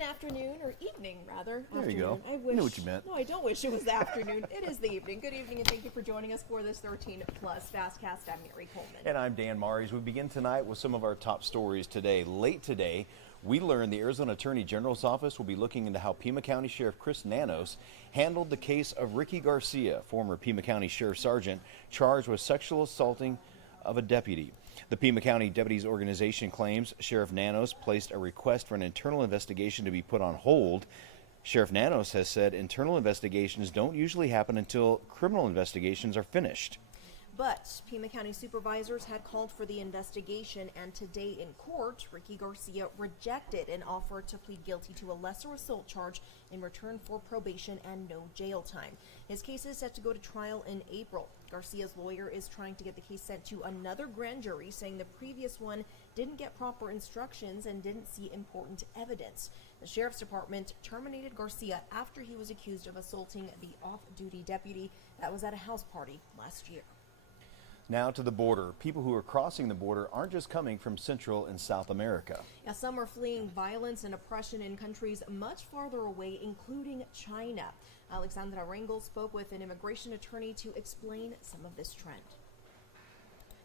Good afternoon, or evening, rather. There afternoon. you go. I wish, knew what you meant. No, I don't wish it was the afternoon. It is the evening. Good evening, and thank you for joining us for this 13 Plus FastCast. I'm Mary Coleman. And I'm Dan Maries. We begin tonight with some of our top stories today. Late today, we learned the Arizona Attorney General's office will be looking into how Pima County Sheriff Chris Nanos handled the case of Ricky Garcia, former Pima County Sheriff Sergeant, charged with sexual assaulting of a deputy. The Pima County Deputies Organization claims Sheriff Nanos placed a request for an internal investigation to be put on hold. Sheriff Nanos has said internal investigations don't usually happen until criminal investigations are finished. But Pima County supervisors had called for the investigation, and today in court, Ricky Garcia rejected an offer to plead guilty to a lesser assault charge in return for probation and no jail time. His case is set to go to trial in April. Garcia's lawyer is trying to get the case sent to another grand jury, saying the previous one didn't get proper instructions and didn't see important evidence. The sheriff's department terminated Garcia after he was accused of assaulting the off-duty deputy that was at a house party last year. Now to the border. People who are crossing the border aren't just coming from Central and South America. Yeah, some are fleeing violence and oppression in countries much farther away, including China. Alexandra Rangel spoke with an immigration attorney to explain some of this trend.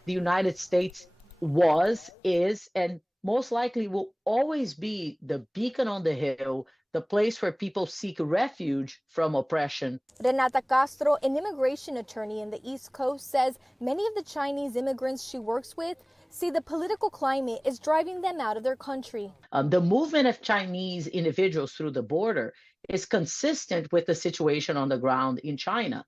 The United States was, is, and most likely will always be the beacon on the hill, the place where people seek refuge from oppression. Renata Castro, an immigration attorney in the East Coast, says many of the Chinese immigrants she works with see the political climate is driving them out of their country. The movement of Chinese individuals through the border is consistent with the situation on the ground in China.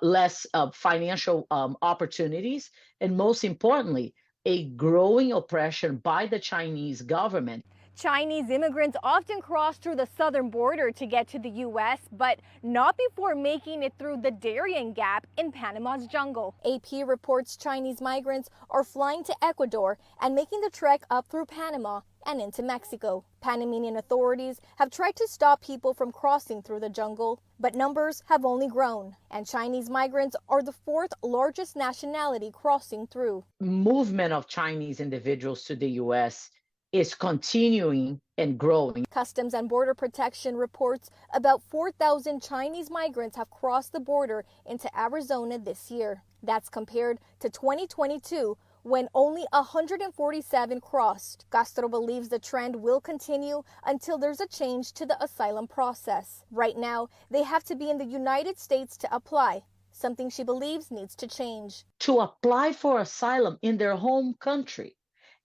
Less financial opportunities, and most importantly, a growing oppression by the Chinese government. Chinese immigrants often cross through the southern border to get to the U.S., but not before making it through the Darien Gap in Panama's jungle. AP reports Chinese migrants are flying to Ecuador and making the trek up through Panama and into Mexico. Panamanian authorities have tried to stop people from crossing through the jungle, but numbers have only grown, and Chinese migrants are the fourth largest nationality crossing through. Movement of Chinese individuals to the U.S. is continuing and growing. Customs and Border Protection reports about 4,000 Chinese migrants have crossed the border into Arizona this year. That's compared to 2022, when only 147 crossed. Castro believes the trend will continue until there's a change to the asylum process. Right now, they have to be in the United States to apply, something she believes needs to change. To apply for asylum in their home country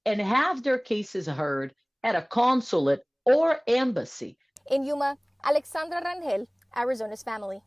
and have their cases heard at a consulate or embassy. In Yuma, Alexandra Rangel, Arizona's Family.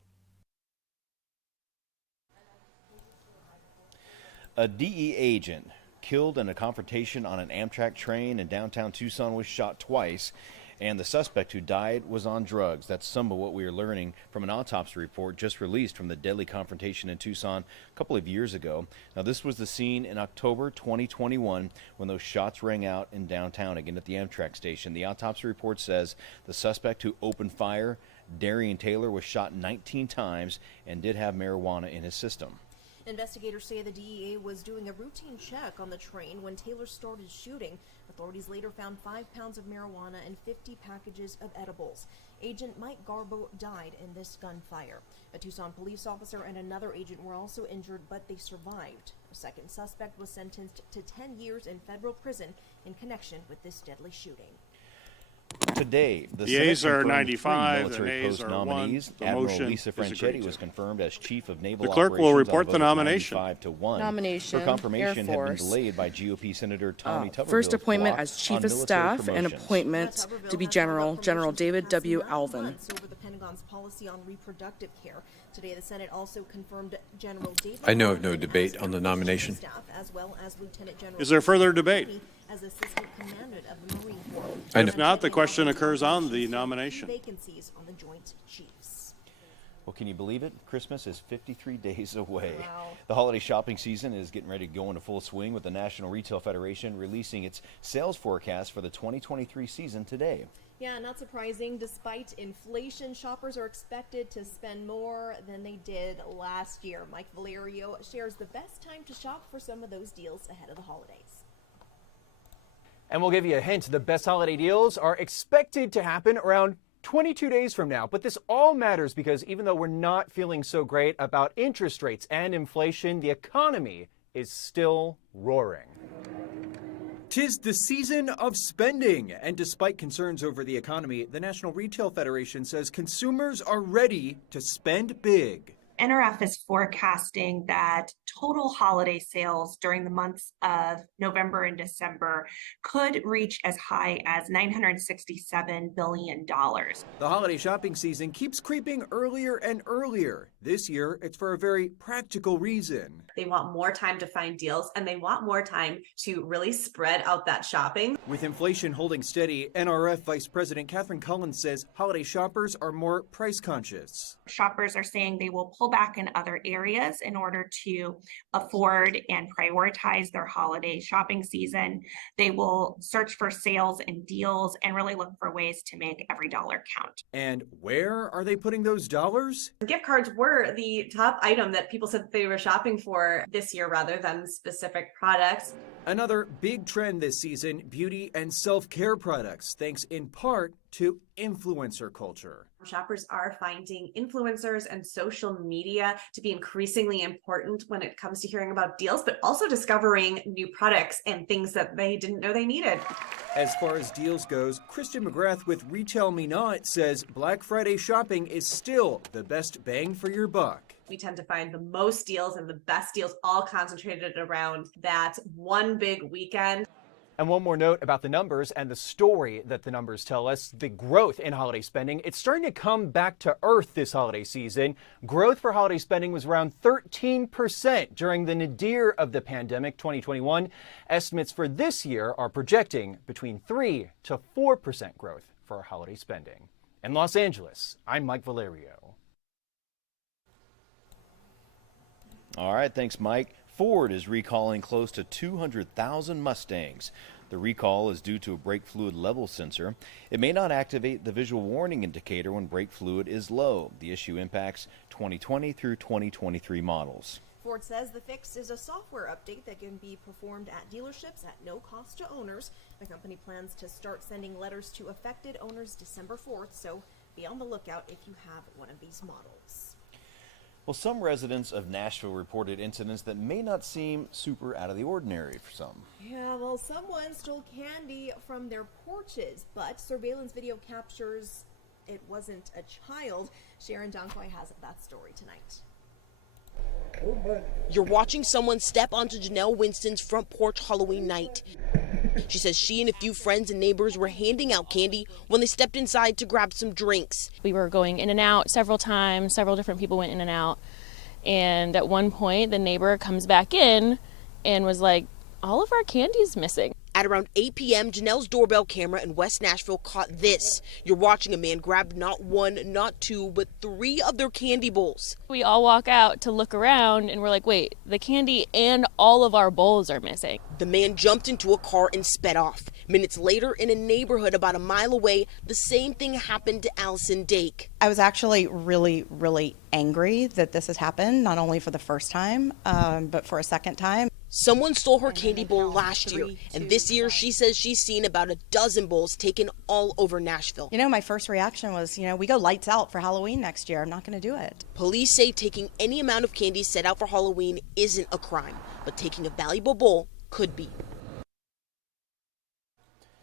A DE agent killed in a confrontation on an Amtrak train in downtown Tucson was shot twice, and the suspect who died was on drugs. That's some of what we are learning from an autopsy report just released from the deadly confrontation in Tucson a couple of years ago. Now, this was the scene in October 2021 when those shots rang out in downtown again at the Amtrak station. The autopsy report says the suspect who opened fire, Darian Taylor, was shot 19 times and did have marijuana in his system. Investigators say the DEA was doing a routine check on the train when Taylor started shooting. Authorities later found 5 pounds of marijuana and 50 packages of edibles. Agent Mike Garbo died in this gunfire. A Tucson police officer and another agent were also injured, but they survived. A second suspect was sentenced to 10 years in federal prison in connection with this deadly shooting. Today, the yeas Senate are confirmed 95, three military the nays post are 1. nominees. The Admiral motion Lisa is agreed Franchetti to. was confirmed as Chief of Naval The clerk will Operations report on a the vote of nomination. 95-1. Nomination, Her confirmation Air had been Force. delayed by GOP Senator Tommy Tuberville's First appointment block as Chief on of military Staff and promotions. appointment to be General David W. Alvin. Over the Pentagon's policy on reproductive care. Today, the Senate also confirmed General David I know of no Alvin debate as on the Chief of nomination. Staff, as well as Lieutenant General Is there further debate? as Assistant Commandant of the Marine Corps. I know. If not, the question occurs on the nomination. Vacancies on the Joint Chiefs. Well, can you believe it? Christmas is 53 days away. Wow. The holiday shopping season is getting ready to go into full swing with the National Retail Federation releasing its sales forecast for the 2023 season today. Yeah, not surprising. Despite inflation, shoppers are expected to spend more than they did last year. Mike Valerio shares the best time to shop for some of those deals ahead of the holidays. And we'll give you a hint. The best holiday deals are expected to happen around 22 days from now. But this all matters because even though we're not feeling so great about interest rates and inflation, the economy is still roaring. 'Tis the season of spending, and despite concerns over the economy, the National Retail Federation says consumers are ready to spend big. NRF is forecasting that total holiday sales during the months of November and December could reach as high as $967 billion. The holiday shopping season keeps creeping earlier and earlier. This year, it's for a very practical reason. They want more time to find deals, and they want more time to really spread out that shopping. With inflation holding steady, NRF Vice President Catherine Collins says holiday shoppers are more price conscious. Shoppers are saying they will pull back in other areas in order to afford and prioritize their holiday shopping season. They will search for sales and deals and really look for ways to make every dollar count. And where are they putting those dollars? Gift cards were the top item that people said they were shopping for this year rather than specific products. Another big trend this season, beauty and self-care products, thanks in part to influencer culture. Shoppers are finding influencers and social media to be increasingly important when it comes to hearing about deals, but also discovering new products and things that they didn't know they needed. As far as deals goes, Kristen McGrath with Retail Me Not says Black Friday shopping is still the best bang for your buck. We tend to find the most deals and the best deals all concentrated around that one big weekend. And one more note about the numbers and the story that the numbers tell us, the growth in holiday spending. It's starting to come back to earth this holiday season. Growth for holiday spending was around 13% during the nadir of the pandemic, 2021. Estimates for this year are projecting between 3 to 4% growth for holiday spending. In Los Angeles, I'm Mike Valerio. All right, thanks, Mike. Ford is recalling close to 200,000 Mustangs. The recall is due to a brake fluid level sensor. It may not activate the visual warning indicator when brake fluid is low. The issue impacts 2020 through 2023 models. Ford says the fix is a software update that can be performed at dealerships at no cost to owners. The company plans to start sending letters to affected owners December 4th, so be on the lookout if you have one of these models. Well, some residents of Nashville reported incidents that may not seem super out of the ordinary for some. Yeah, well, someone stole candy from their porches, but surveillance video captures it wasn't a child. Sharon Donkoy has that story tonight. You're watching someone step onto Janelle Winston's front porch Halloween night. She says she and a few friends and neighbors were handing out candy when they stepped inside to grab some drinks. We were going in and out several times. Several different people went in and out. And at one point, the neighbor comes back in and was like, all of our candy's missing. At around 8 p.m., Janelle's doorbell camera in West Nashville caught this. You're watching a man grab not one, not two, but 3 of their candy bowls. We all walk out to look around and we're like, wait, the candy and all of our bowls are missing. The man jumped into a car and sped off. Minutes later, in a neighborhood about a mile away, the same thing happened to Allison Dake. I was actually really angry that this has happened, not only for the first time, but for a second time. Someone stole her candy bowl last year, and this year she says she's seen about a dozen bowls taken all over Nashville. You know, my first reaction was, we go lights out for Halloween next year. I'm not going to do it. Police say taking any amount of candy set out for Halloween isn't a crime, but taking a valuable bowl could be.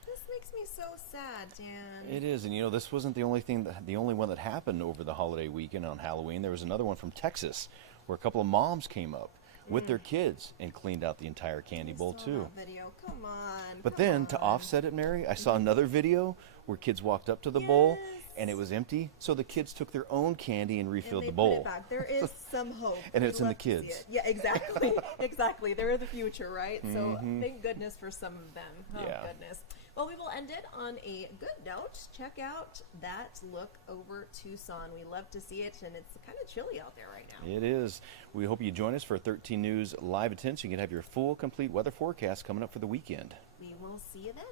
This makes me so sad, Dan. It is, and this wasn't the only one that happened over the holiday weekend on Halloween. There was another one from Texas where a couple of moms came up with their kids and cleaned out the entire candy bowl too. Video. Come on. But then to offset it, Mary, I saw another video where kids walked up to the bowl and it was empty, so the kids took their own candy and refilled the bowl. Put it back. There is some hope. And it's in the kids. Yeah, exactly. Exactly. They're the future, right? So thank goodness for some of them. Oh, goodness. Well, we will end it on a good note. Check out that look over Tucson. We love to see it, and it's kind of chilly out there right now. It is. We hope you join us for 13 News Live Attention. You can have your full, complete weather forecast coming up for the weekend. We will see you then.